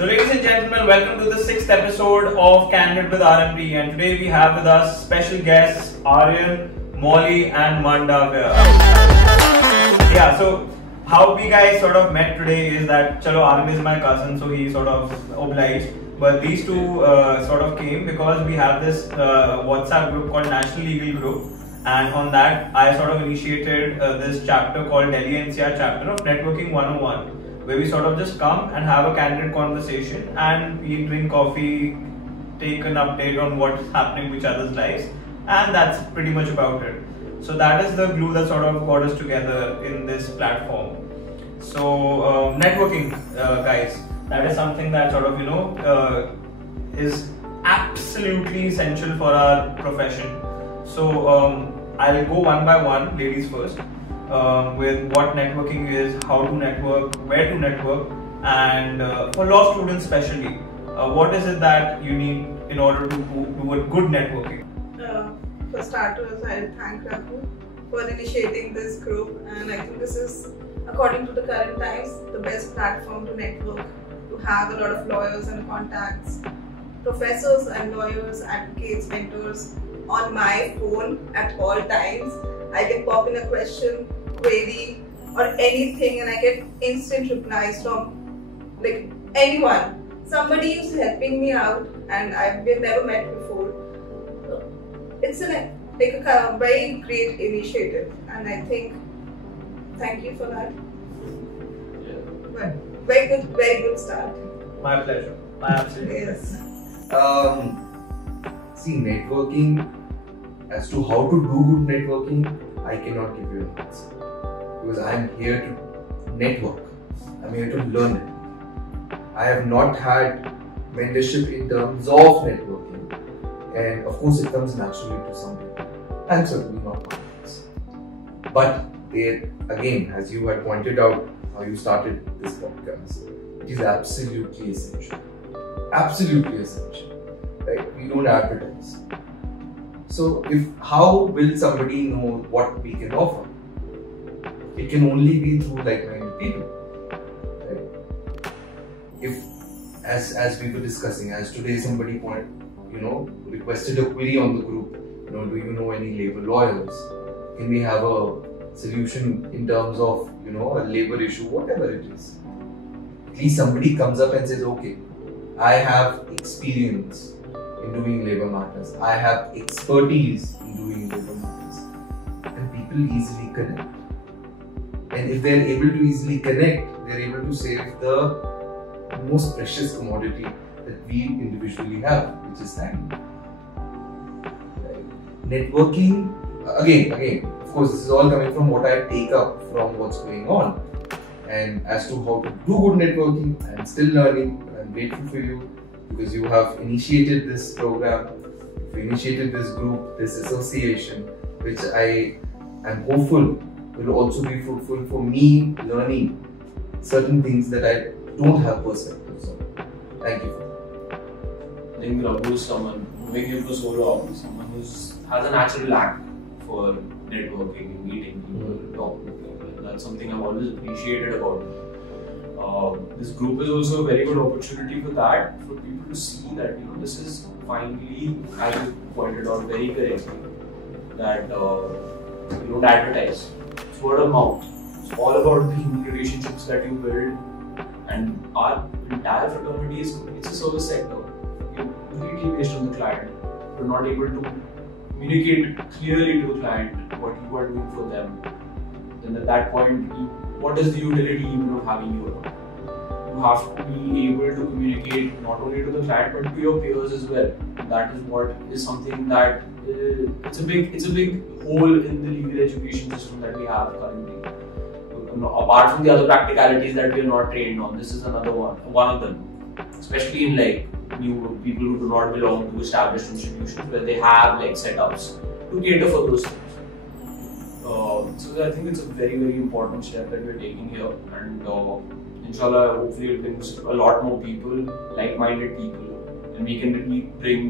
So ladies and gentlemen, welcome to the 6th episode of Candid with RMD, and today we have with us special guests Aaryan, Molly and Mandavya. Yeah, so how we guys sort of met today is that, chalo, Aaryan is my cousin, so he sort of obliged. But these two sort of came because we have this WhatsApp group called National Legal Group, and on that I sort of initiated this chapter called Delhi NCR chapter of Networking 101, where we sort of just come and have a candid conversation and we drink coffee, take an update on what's happening with each other's lives, and that's pretty much about it. So that is the glue that sort of got us together in this platform. So networking, guys, that is something that sort of is absolutely essential for our profession. So I'll go one by one, ladies first, with what networking is, how to network, where to network, and for law students especially, what is it that you need in order to do a good networking? For starters, I'll thank Kapoor for initiating this group, and I think this is, according to the current times, the best platform to network, to have a lot of lawyers and contacts, professors and lawyers, advocates, mentors on my phone at all times. I can pop in a question, query or anything and I get instant replies from like anyone. Somebody is helping me out and we've never met before. It's a very great initiative, and I think thank you for that. But very good start. My pleasure. My absolute Yes. See, networking, as to how to do good networking, I cannot give you an answer. Because I am here to network. I am here to learn it. I have not had mentorship in terms of networking. And of course, it comes naturally to some people. And certainly not confidence. But there, again, as you had pointed out, how you started this podcast, it is absolutely essential. Absolutely essential. Right? We don't advertise. So, how will somebody know what we can offer? It can only be through like-minded people. Right? If, as we were discussing, as today somebody requested a query on the group, do you know any labor lawyers? Can we have a solution in terms of, a labor issue, whatever it is? At least somebody comes up and says, okay, I have experience in doing labor matters. I have expertise in doing labor matters. And people easily connect. And if they're able to easily connect, they're able to save the most precious commodity that we individually have, which is time. Right? Networking, again, of course, this is all coming from what I take up from what's going on. And as to how to do good networking, I'm still learning, but I'm grateful for you because you have initiated this program, you've initiated this group, this association, which I am hopeful will also be fruitful for me learning certain things that I don't have perspectives on. Thank you for that. I think Kapoor is someone, moving him to solo out, someone who has a natural knack for networking and meeting people, talking to people. That's something I've always appreciated about him. This group is also a very good opportunity for that, for people to see that this is finally, as you pointed out very correctly, that you don't advertise. It's word of mouth. It's all about the human relationships that you build, and our entire fraternity it's a service sector. You're completely based on the client. You're not able to communicate clearly to the client what you are doing for them. Then at that point, what is the utility even of having you around? You have to be able to communicate not only to the client but to your peers as well. That is what is something that it's a big hole in the legal education system that we have currently. Apart from the other practicalities that we are not trained on, this is another one of them. Especially in new people who do not belong to established institutions where they have setups to cater for those things. So I think it's a very, very important step that we're taking here, and inshallah, hopefully it brings a lot more people, like-minded people, and we can really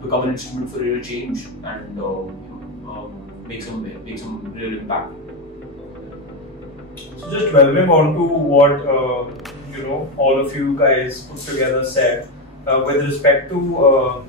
become an instrument for real change and make some real impact. So just delving on to what all of you guys put together said with respect to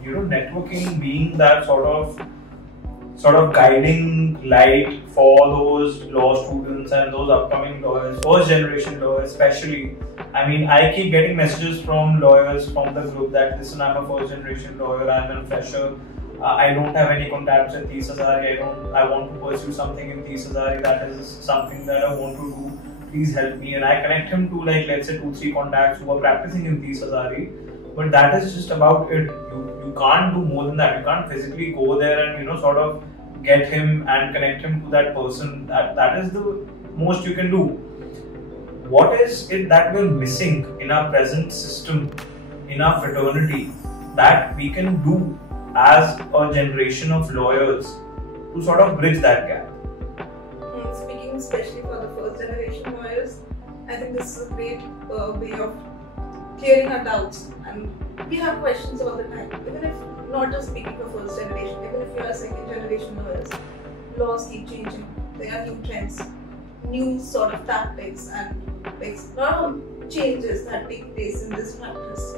networking being that sort of guiding light for those law students and those upcoming lawyers, first generation lawyers especially. I mean, I keep getting messages from lawyers from the group that listen, I'm a first generation lawyer, I'm a fresher, I don't have any contacts in Tisazari, I want to pursue something in Tisazari, that is something that I want to do, please help me. And I connect him to let's say 2-3 contacts who are practicing in Tisazari. But that is just about it. You can't do more than that. You can't physically go there and sort of get him and connect him to that person. That is the most you can do. What is it that we're missing in our present system, in our fraternity, that we can do as a generation of lawyers to sort of bridge that gap? Speaking especially for the first generation lawyers, I think this is a great way of clearing our doubts. And we have questions all the time, even if not just speaking for first generation, even if you are second generation lawyers, laws keep changing. There are new trends, new sort of tactics, and a lot of changes that take place in this practice.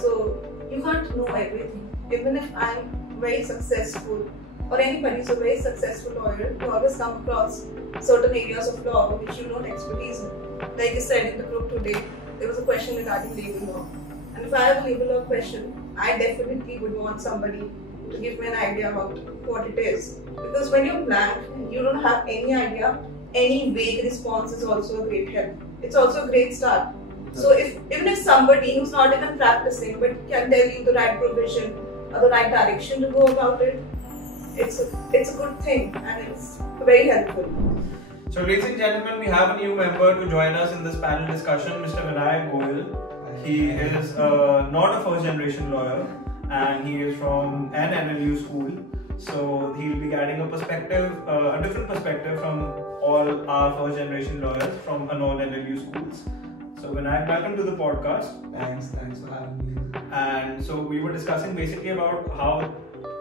So you can't know everything. Even if I'm very successful, or anybody is a very successful lawyer, you always come across certain areas of law which you don't expertise in. Like you said in the group today, there was a question regarding labor law. And if I have a labor law question, I definitely would want somebody to give me an idea about what it is. Because when you're blank, you don't have any idea, any vague response is also a great help. It's also a great start. So even if somebody who's not even practicing but can tell you the right provision or the right direction to go about it, it's a good thing and it's very helpful. So ladies and gentlemen, we have a new member to join us in this panel discussion, Mr. Vinayak Goel. He is not a first generation lawyer and he is from an NLU school. So he'll be adding a perspective, a different perspective from all our first generation lawyers from a non-NLU schools. So Vinayak, welcome to the podcast. Thanks for having me. And so we were discussing basically about how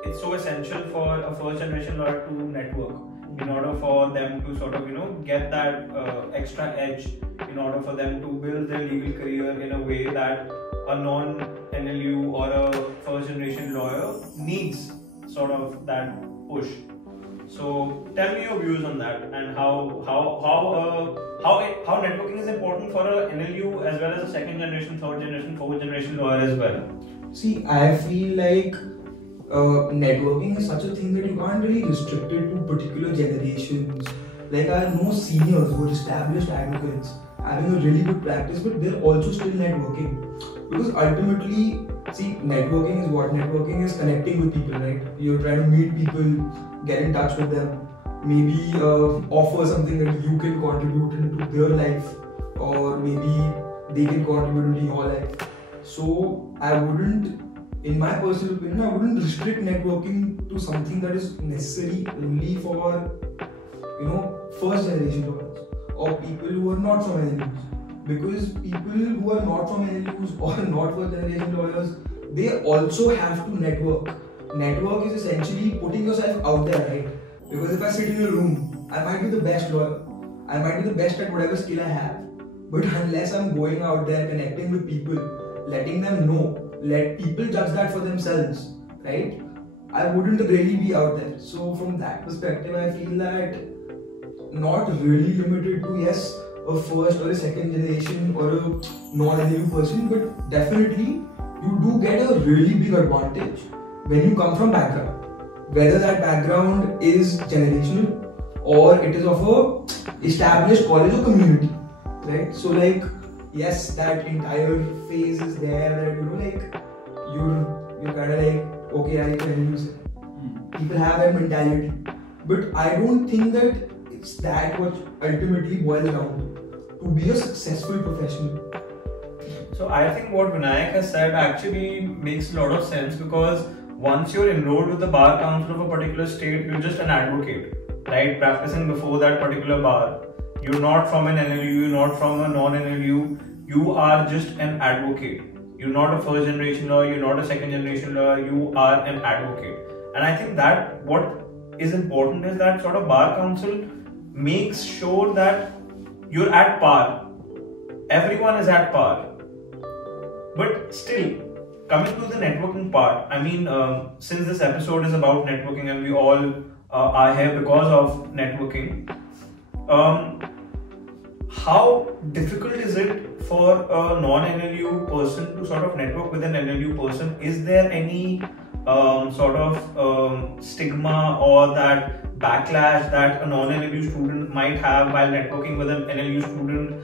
it's so essential for a first generation lawyer to network in order for them to sort of get that extra edge, in order for them to build their legal career in a way that a non-NLU or a first generation lawyer needs sort of that push. So tell me your views on that and how networking is important for a NLU as well as a second generation, third generation, fourth generation lawyer as well. See, I feel like networking is such a thing that you can't really restrict it to particular generations. Like I know seniors who are established advocates having a really good practice, but they're also still networking. Because ultimately, see, networking is what? Networking is connecting with people, right? You're trying to meet people, get in touch with them, maybe offer something that you can contribute into their life, or maybe they can contribute into your life. So I wouldn't, in my personal opinion, I wouldn't restrict networking to something that is necessary only for, first generation lawyers or people who are not from NLUs. Because people who are not from NLUs or not first generation lawyers, they also have to network. Network is essentially putting yourself out there, right? Because if I sit in a room, I might be the best lawyer, I might be the best at whatever skill I have, but unless I'm going out there, connecting with people, letting them know, let people judge that for themselves, right? I wouldn't really be out there. So from that perspective, I feel that not really limited to, yes, a first or a second generation or a non-NLU person, but definitely you do get a really big advantage when you come from background. Whether that background is generational or it is of a established college or community, right? So like, yes, that entire phase is there that you're kind of like, okay, I can use it. People have that mentality, but I don't think that it's that what ultimately boils down to be a successful professional. So I think what Vinayak has said actually makes a lot of sense, because once you're enrolled with the bar council of a particular state, you're just an advocate, right? Practicing before that particular bar. You're not from an NLU, you're not from a non-NLU, you are just an advocate. You're not a first generation lawyer, you're not a second generation lawyer, you are an advocate. And I think that what is important is that sort of bar council makes sure that you're at par. Everyone is at par. But still, coming to the networking part, I mean, since this episode is about networking and we all are here because of networking, how difficult is it for a non-NLU person to sort of network with an NLU person? Is there any sort of stigma or that backlash that a non-NLU student might have while networking with an NLU student?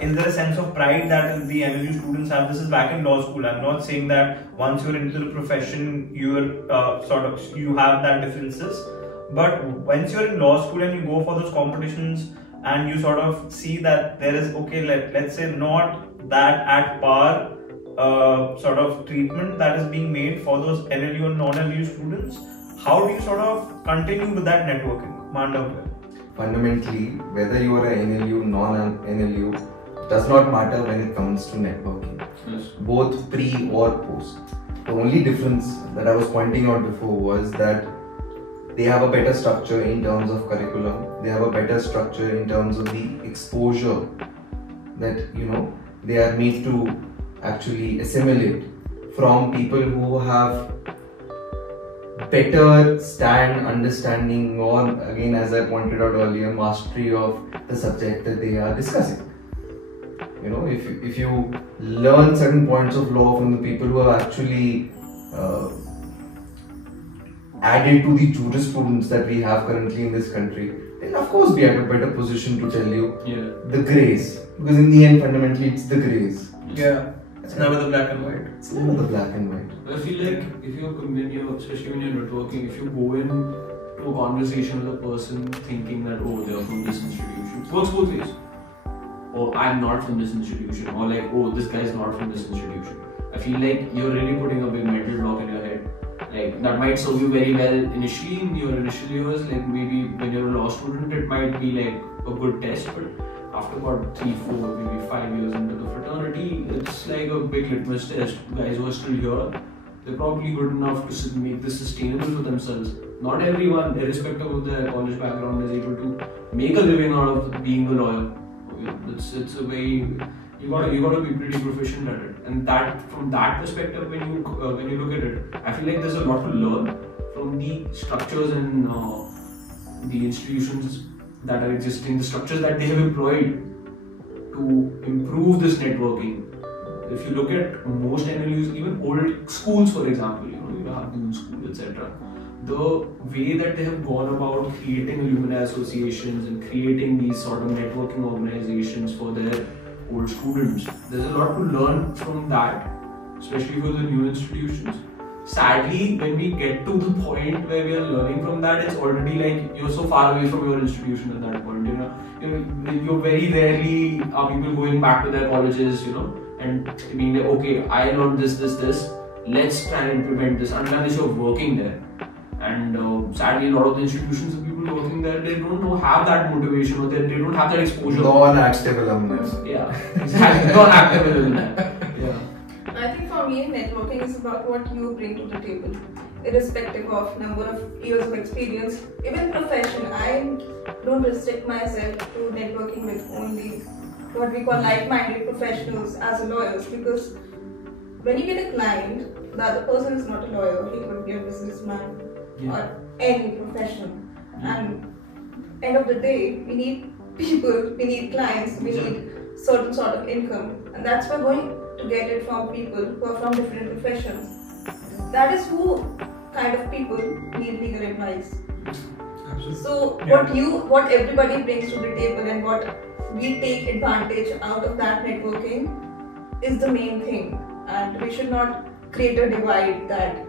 Is there a sense of pride that the NLU students have? This is back in law school. I'm not saying that once you're into the profession, you're you have that differences. But once you're in law school and you go for those competitions and you sort of see that there is, okay, let's say not that at par sort of treatment that is being made for those NLU and non-NLU students, how do you sort of continue with that networking? Mandavya. Fundamentally, whether you are an NLU, non-NLU, does not matter when it comes to networking. Yes. Both pre or post. The only difference that I was pointing out before was that they have a better structure in terms of curriculum. They have a better structure in terms of the exposure that they are made to actually assimilate from people who have better understanding, or again, as I pointed out earlier, mastery of the subject that they are discussing. If you learn certain points of law from the people who have actually added to the jurisprudence that we have currently in this country, then of course we are in a better position to tell you the grays, because in the end, fundamentally, it's the grays. Yeah. It's never the black and white. It's never the black and white. I feel like especially when you're networking, if you go in to a conversation with a person thinking that, oh, they're from this institution, it works both ways. Or I'm not from this institution, or like, oh, this guy's not from this institution. I feel like you're really putting a big mental block in your head. Like, that might serve you very well initially in your initial years, like maybe when you're a law student, it might be like a good test, but after about 3, 4, maybe 5 years into the fraternity, it's like a big litmus test. Guys who are still here, they're probably good enough to make this sustainable for themselves. Not everyone, irrespective of their college background, is able to make a living out of being a lawyer. It's a very, you gotta be pretty proficient at it, and that from that perspective, when you look at it, I feel like there's a lot to learn from the structures and the institutions that are existing, the structures that they have employed to improve this networking. If you look at most NLUs, even old schools, for example, you have Goel school, etc. The way that they have gone about creating alumni associations and creating these sort of networking organizations for their old students, there's a lot to learn from that, especially for the new institutions. Sadly, when we get to the point where we are learning from that, it's already like you're so far away from your institution at that point. You're very rarely are people going back to their colleges, and being like, okay, I learned this. Let's try and implement this. Unless you're working there. And sadly, a lot of the institutions of people working there, they don't have that motivation, or they don't have that exposure. Non-active alumni. Yeah, exactly. Non-active alumni. Yeah. I think for me, networking is about what you bring to the table, irrespective of number of years of experience, even profession. I don't restrict myself to networking with only what we call like-minded professionals as lawyers, because when you get a client, the other person is not a lawyer, he could be a businessman or any professional. And end of the day, we need people, we need clients, we need certain sort of income, and that's why we're going to get it from people who are from different professions. That is who kind of people need legal advice. Absolutely. So what everybody brings to the table and what we take advantage out of that networking is the main thing, and we should not create a divide that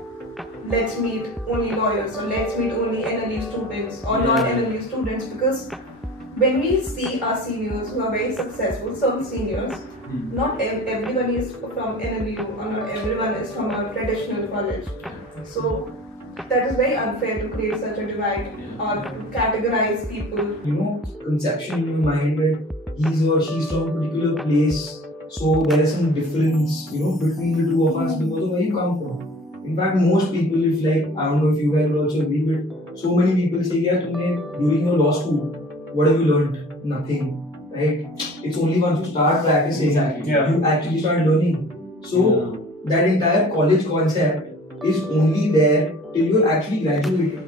let's meet only lawyers or let's meet only NLU students or non-NLU students, because when we see our seniors who are very successful, some seniors, not everyone is from NLU or not everyone is from a traditional college. So that is very unfair to create such a divide or categorize people. Conception in your mind that he's or she's from a particular place, so there is some difference, between the two of us because of where you come from. In fact, most people, if I don't know if you guys will also agree, but so many people say, yeah, during your law school, what have you learned? Nothing, right? It's only once you start practicing, you actually start learning. So that entire college concept is only there till you're actually graduating.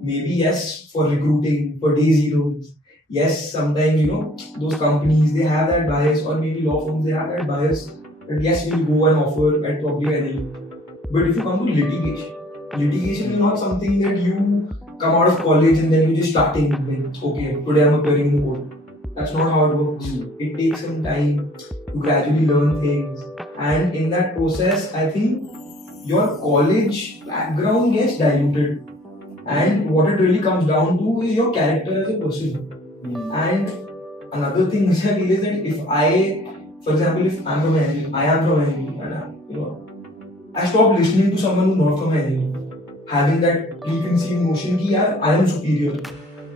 Maybe yes, for recruiting, for day zeros. Yes, sometimes those companies they have that bias, or maybe law firms they have that bias that yes, we'll go and offer at probably NLU. But if you come to litigation is not something that you come out of college and then you're just starting with, okay, today I'm appearing in the court. That's not how it works. It takes some time to gradually learn things, and in that process, I think your college background gets diluted, and what it really comes down to is your character as a person. And another thing which I feel is that if for example, if I'm from NLU, I am from NLU, and I stop listening to someone who's not from NLU, having that preconceived notion that I am superior.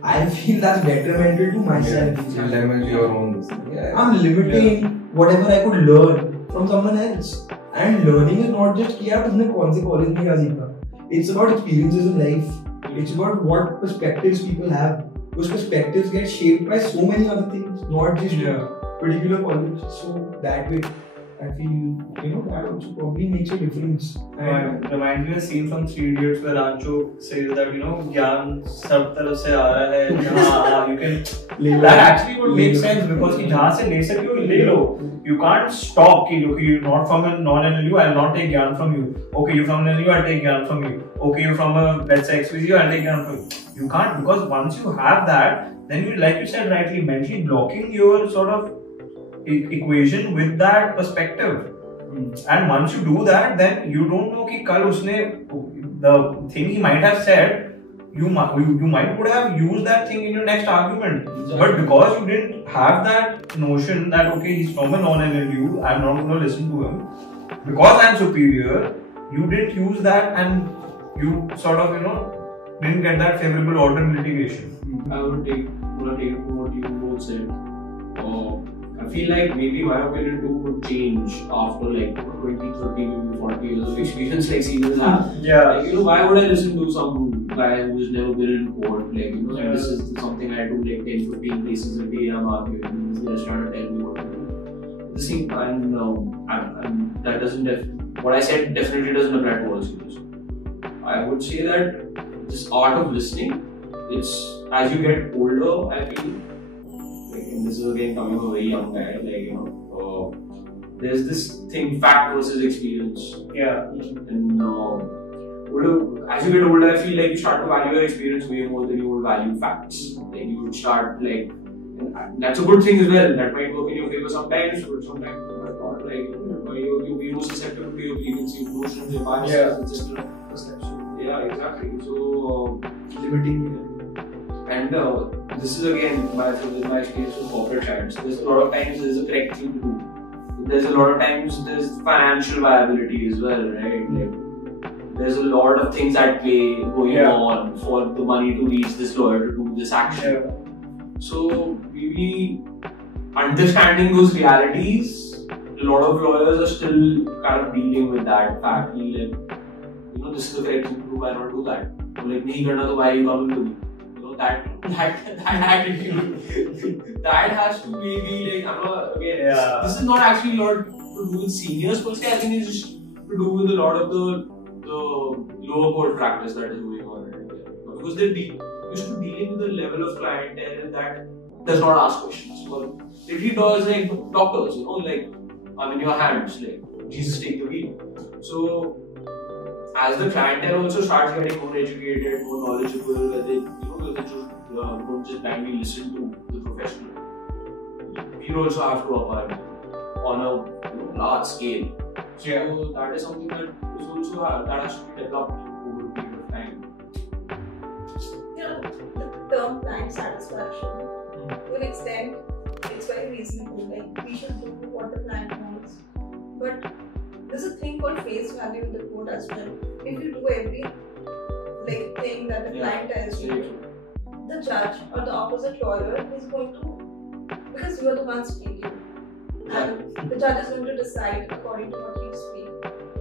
I feel that's detrimental to myself. You limit your own. I'm limiting whatever I could learn from someone else. And learning is not just कि यार तुमने कौन से college में क्या सीखा. It's about experiences in life. It's about what perspectives people have. Those perspectives get shaped by so many other things, not just particular college. So that way, I feel that also probably makes a difference. And reminds me of a scene from Three Idiots where Rancho says that ज्ञान सब तरफ से आ रहा है, जहाँ you can. That actually would make sense because कि जहाँ से ले सके वो ले लो. You can't stop कि you're not from a non-NLU, I'll not take ज्ञान from you. Okay, you're from NLU, I'll take ज्ञान from you. Okay, you're from a let's say XYZ, I'll take ज्ञान from you. You can't, because once you have that, then you, like you said rightly, mentally blocking your sort of equation with that perspective. And once you do that, then you don't know कि कल उसने the thing he might have said, you might would have used that thing in your next argument. Exactly. But because you didn't have that notion that okay, he's from a non-NLU, I'm not going to listen to him because I'm superior, you didn't use that, and you sort of didn't get that favorable order in litigation. I would take what you both said. I feel like maybe my opinion too would change after like 20, 30, maybe 40 years of experience like seniors have. Yeah. Like, why would I listen to some guy who's never been in court? Like, and this is something I do like 10, 15 cases a day. I'm arguing. He's just trying to tell me what to do. The same, and that doesn't. What I said definitely doesn't apply to all seniors. I would say that this art of listening, it's as you get older, I feel. And this is again coming from a very young guy, there's this thing, fact versus experience. Yeah. And as you get older, I feel like you start to value your experience way more than you would value facts. Like you would start that's a good thing as well. That might work in your favor sometimes, but sometimes not. You'll be more susceptible to your preconceived notions, your biases, and just perception. Yeah, exactly. So limiting. And this is again my experience with corporate clients. There's a lot of times there's a correct thing to do. There's a lot of times there's financial viability as well, right? Like there's a lot of things at play going on for the money to reach this lawyer to do this action. Yeah. So maybe understanding those realities, a lot of lawyers are still kind of dealing with that fact. This is the correct thing to do. Why not do that? Like, nahi karna to why are you coming to me? That attitude, that has to maybe this is not actually a lot to do with seniors per se. I think it's just to do with a lot of the lower court practice that is going on in India. Because they're used to dealing with a level of clientele that does not ask questions. Or literally does like doctors, like I'm in your hands, like Jesus take the wheel. So as the clientele also starts getting more educated, more knowledgeable, where they don't just blindly listen to the professional. We also have to apply on a large scale. So that is something that is also that has to be developed over a period of time. The term client satisfaction, to an extent, it's very reasonable. Like we should do what the client wants, but there's a thing called face value in the court as well. If you do every thing that the client tells you, the judge or the opposite lawyer is going to, because you are the one speaking, and the judge is going to decide according to what you speak.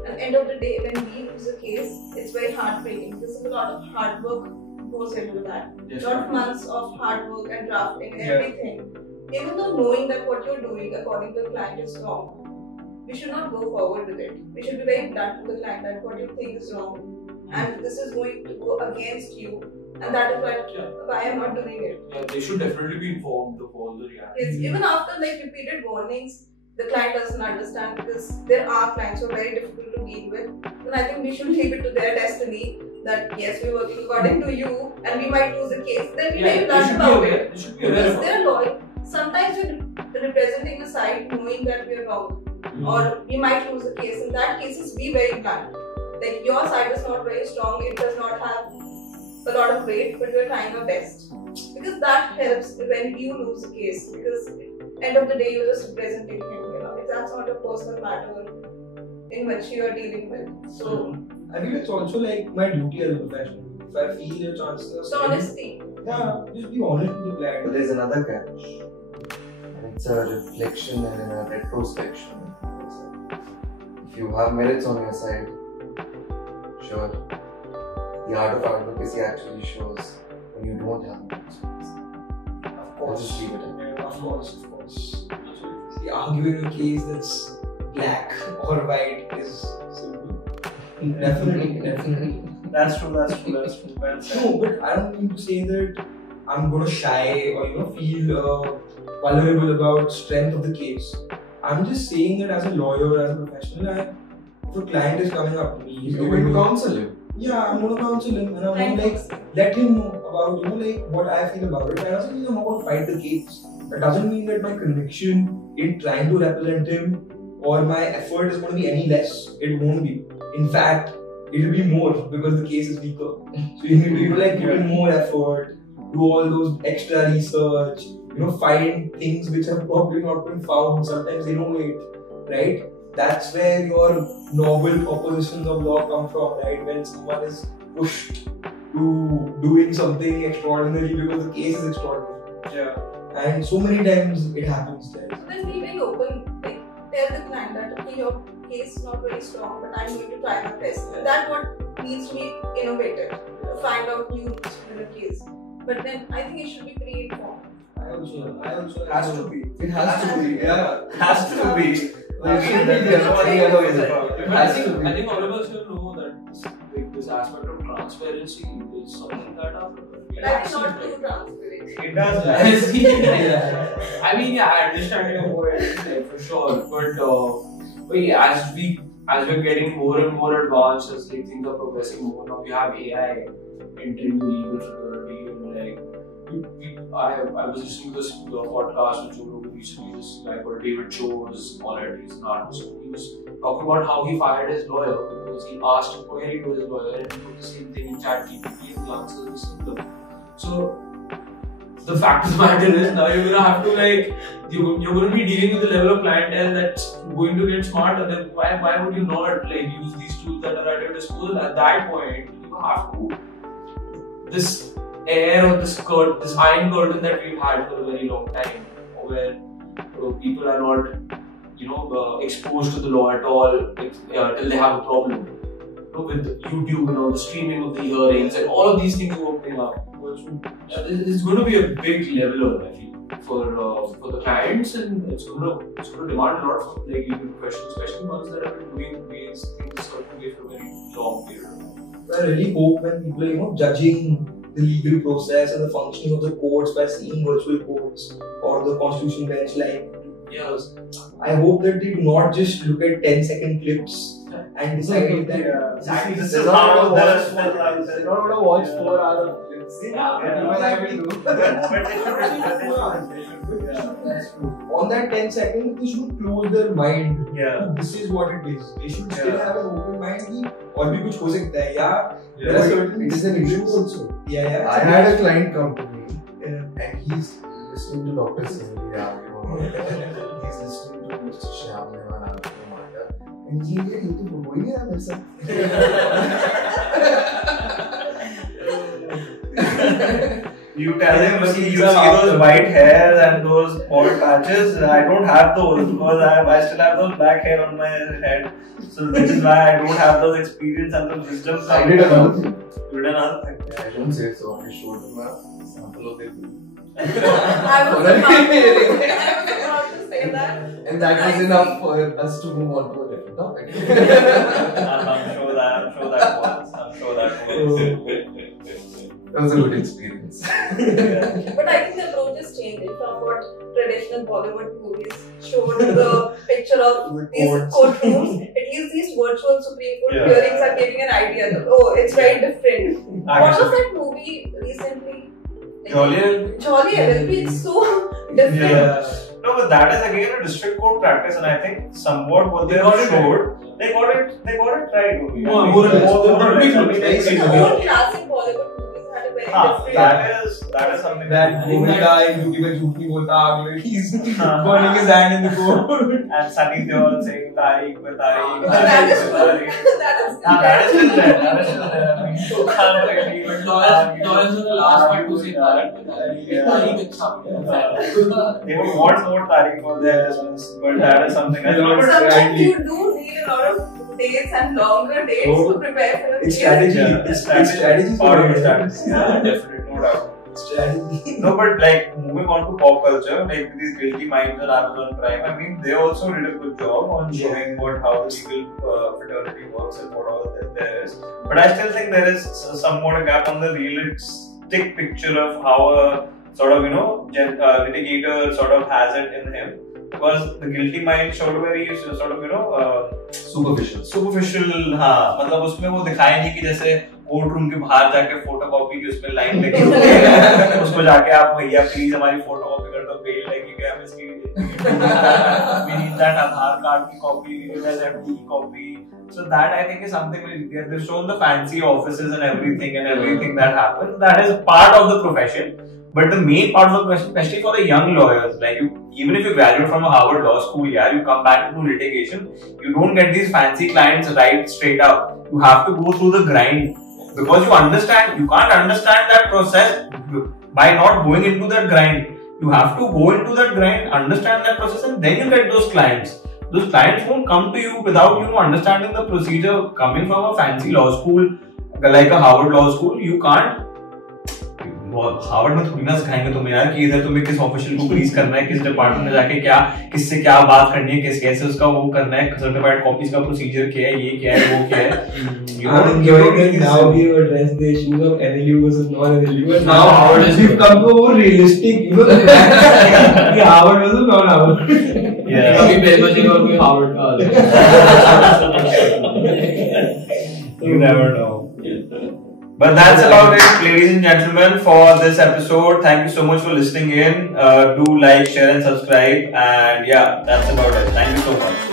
And at the end of the day, when we lose a case, it's very heartbreaking. This is a lot of hard work goes into that. A lot of months of hard work and drafting and everything. Even though knowing that what you're doing according to the client is wrong, we should not go forward with it. We should be very blunt to the client that what you think is wrong, and this is going to go against you, and that is why I am not doing it. Yeah, they should definitely be informed of all the reactions. Yes, even after like repeated warnings, the client doesn't understand because there are clients who are very difficult to deal with. And I think we should leave it to their destiny that yes, we're working according to you and we might lose the case. Then we may learn about it. They should be aware. Because they're loyal. Sometimes we're representing the side knowing that we're wrong. Or we might lose the case. In that cases, be very blunt. Like your side is not very strong, it does not have a lot of weight, but we're trying our best. Because that helps when you lose the case. Because end of the day, you're just representing him. That's not a personal matter in which you are dealing with. So I feel it's also like my duty as a professional. If I feel a chance to it's honesty. Yeah, just be honest with the client. But there's another catch. And it's a reflection and a retrospection. If you have merits on your side, sure. The art of advocacy actually shows when you don't have merits on your side. Of course. Just leave it in. Yeah, of course. Arguing a case that's black or white is simple. Definitely. That's true. Well said. No, but I don't mean to say that I'm gonna shy or feel vulnerable about strength of the case. I'm just saying that as a lawyer, as a professional, if a client is coming up to me, You're going to counsel him. Yeah, I'm gonna counsel him and I'm gonna let him know about what I feel about it. I doesn't mean I'm not gonna fight the case. That doesn't mean that my conviction in trying to represent him or my effort is going to be any less. It won't be. In fact, it will be more because the case is weaker. So you need to put in more effort, do all those extra research, find things which have probably not been found. Sometimes they don't wait, right? That's where your novel propositions of law come from, right? When someone is pushed to doing something extraordinary because the case is extraordinary. Yeah. And so many times it happens there. So then be very open, tell the client that okay, your case is not very strong, but I'm going to try my best. That's what needs to be innovative to find out new niche in the case. But then I think it should be pre-informed. I also Has to be. It has to be. Yeah. Has to be. I think all of us should know that this aspect of transparency is something that That is not too transparent. It does. I mean, yeah, I understand your point, for sure. But yeah, as we're getting more and more advanced, as things are progressing more, now we have AI entering the legal fraternity, and I was listening to this podcast with Joe Rogan recently. This guy called David Cho was on it. He's an artist. He was talking about how he fired his lawyer because he asked a query to his lawyer and he put the same thing in ChatGPT and the answer was similar. So the fact of the matter is now you're gonna have to you're gonna be dealing with the level of clientele that's going to get smarter. Then why would you not use these tools that are at your disposal? At that point, you have to this air or this iron curtain that we've had for a very long time, where people are not exposed to the law at all till they have a problem. With YouTube and all the streaming of the hearings and all of these things opening up. It's going to be a big leveler, I feel, for the clients, and it's going to demand a lot from legal professionals, especially ones that have been doing things a certain way for a very long period of time. I really hope when people are judging the legal process and the functioning of the courts by seeing virtual courts or the constitution bench I hope that they do not just look at 10-second clips and decide that this is how they're not going to watch 4 hours of clips. On that 10 seconds, they should close their mind. Yeah. This is what it is. They should still have an open mind. और भी कुछ हो सकता है there are certain it is an issue also. I had a client come to me and he's listening to Dr. Singh. He's listening to Mr. Shyam and he to go in there myself. You tell him, you see those white hairs and those bald patches. I don't have those because I still have those black hair on my head. So this is why I don't have those experience and those wisdom. I did another thing. You did another thing. I don't say so. I showed him a sample of it. I was about to say say that. And that was enough for us to move on to a different topic. I'm sure that was. That was a good experience. But I think the approach is changing from what traditional Bollywood movies showed the picture of these courtrooms. At least these virtual Supreme Court hearings are giving an idea that, oh, it's very different. What was that movie recently? Jolly LLP, it's so different. Yeah. No, but that is again a district court practice, and I think somewhat what they showed, they got it right. More or less. The whole classic Bollywood movies had a very different. That is something that Goel guy who given Jhutni Bolta, he's burning his hand in the court. And Sunny Deol saying Tariq with Tariq. That is still there. That is still there. I mean, you can't really. But Lawrence was the last one to say Tariq with Tariq. They would want more Tariq for their listeners, but that is something I don't Sometimes you do need a lot of dates and longer dates to prepare for the It's strategy. It's strategy. Part of the strategy. Yeah, definitely, no doubt. Strategy. No, but like moving on to pop culture, like these Guilty Minds on Amazon Prime, I mean, they also did a good job on showing how the legal fraternity works and what all there is. But I still think there is somewhat a gap on the realistic picture of how a sort of, litigator sort of has it in him. Because the Guilty Mind showed a very sort of, superficial, हाँ, मतलब उसमें वो दिखाया नहीं कि जैसे court room के बाहर जाके फोटोकॉपी की उसमें लाइन लगी हुई है, उसको जाके आप भैया प्लीज हमारी फोटोकॉपी कर दो, बेल लगेगी, हम इसकी we need that Aadhaar card की copy, we need that FD copy. So that I think is something they've shown the fancy offices and everything that happens. That is part of the profession. But the main part of the profession, especially for the young lawyers, like even if you graduate from a Harvard Law School, you come back into litigation, you don't get these fancy clients right straight up. You have to go through the grind because you can't understand that process by not going into that grind. You have to go into that grind, understand that process, and then you get those clients. Those clients won't come to you without understanding the procedure. Coming from a fancy law school like a Harvard Law School, you can't. Harvard में थोड़ी ना सिखाएंगे तुम्हें यार कि इधर तुम्हें किस ऑफिशियल को प्लीज करना है, किस डिपार्टमेंट में जाके किससे क्या बात करनी है, कैसे उसका वो करना है, सर्टिफाइड कॉपीज का प्रोसीजर क्या है, ये क्या है, वो क्या है. I'm enjoying it now. We have addressed the issues of NLU versus non-NLU, and now Harvard has come to a more realistic, Harvard versus non-Harvard. Yeah. अभी बेबसी और कोई हार्वर्ड का You never know. But that's about it, ladies and gentlemen, for this episode. Thank you so much for listening in. Do like, share and subscribe. And yeah, that's about it. Thank you so much.